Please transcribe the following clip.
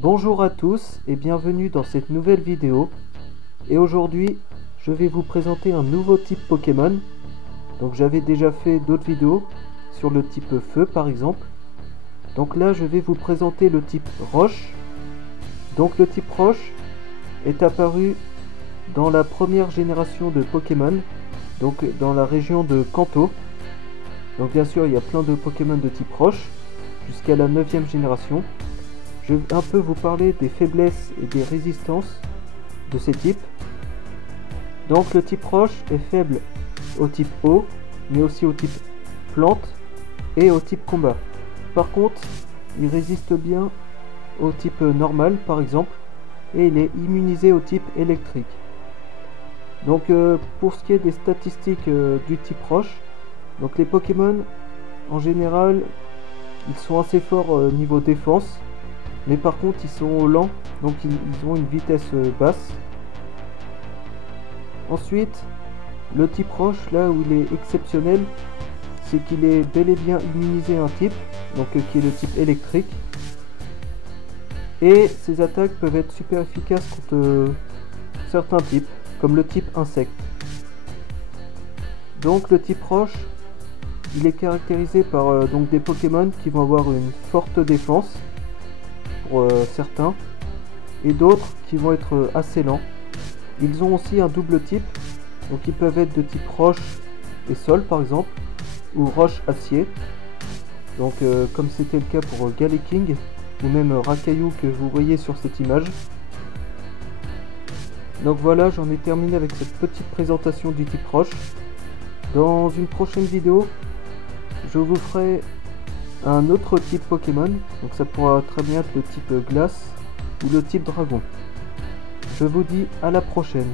Bonjour à tous et bienvenue dans cette nouvelle vidéo. Et aujourd'hui, je vais vous présenter un nouveau type Pokémon. Donc j'avais déjà fait d'autres vidéos sur le type feu par exemple. Donc là, je vais vous présenter le type roche. Donc le type roche est apparu dans la première génération de Pokémon, donc dans la région de Kanto. Donc bien sûr, il y a plein de Pokémon de type roche jusqu'à la 9e génération. Je vais un peu vous parler des faiblesses et des résistances de ces types. Donc le type roche est faible au type eau, mais aussi au type plante et au type combat. Par contre, il résiste bien au type normal par exemple, et il est immunisé au type électrique. Donc pour ce qui est des statistiques du type roche, donc les Pokémon en général ils sont assez forts niveau défense, mais par contre ils sont lents, donc ils ont une vitesse basse. Ensuite, le type roche, là où il est exceptionnel, c'est qu'il est bel et bien immunisé à un type, donc qui est le type électrique. Et ses attaques peuvent être super efficaces contre certains types, comme le type insecte. Donc le type roche, il est caractérisé par donc des Pokémon qui vont avoir une forte défense, pour certains, et d'autres qui vont être assez lents. Ils ont aussi un double type, donc ils peuvent être de type roche et sol par exemple, ou roche acier, donc comme c'était le cas pour Galeking, ou même Rakayu que vous voyez sur cette image. Donc voilà, j'en ai terminé avec cette petite présentation du type roche. Dans une prochaine vidéo, je vous ferai un autre type Pokémon, donc ça pourra très bien être le type glace ou le type dragon. Je vous dis à la prochaine.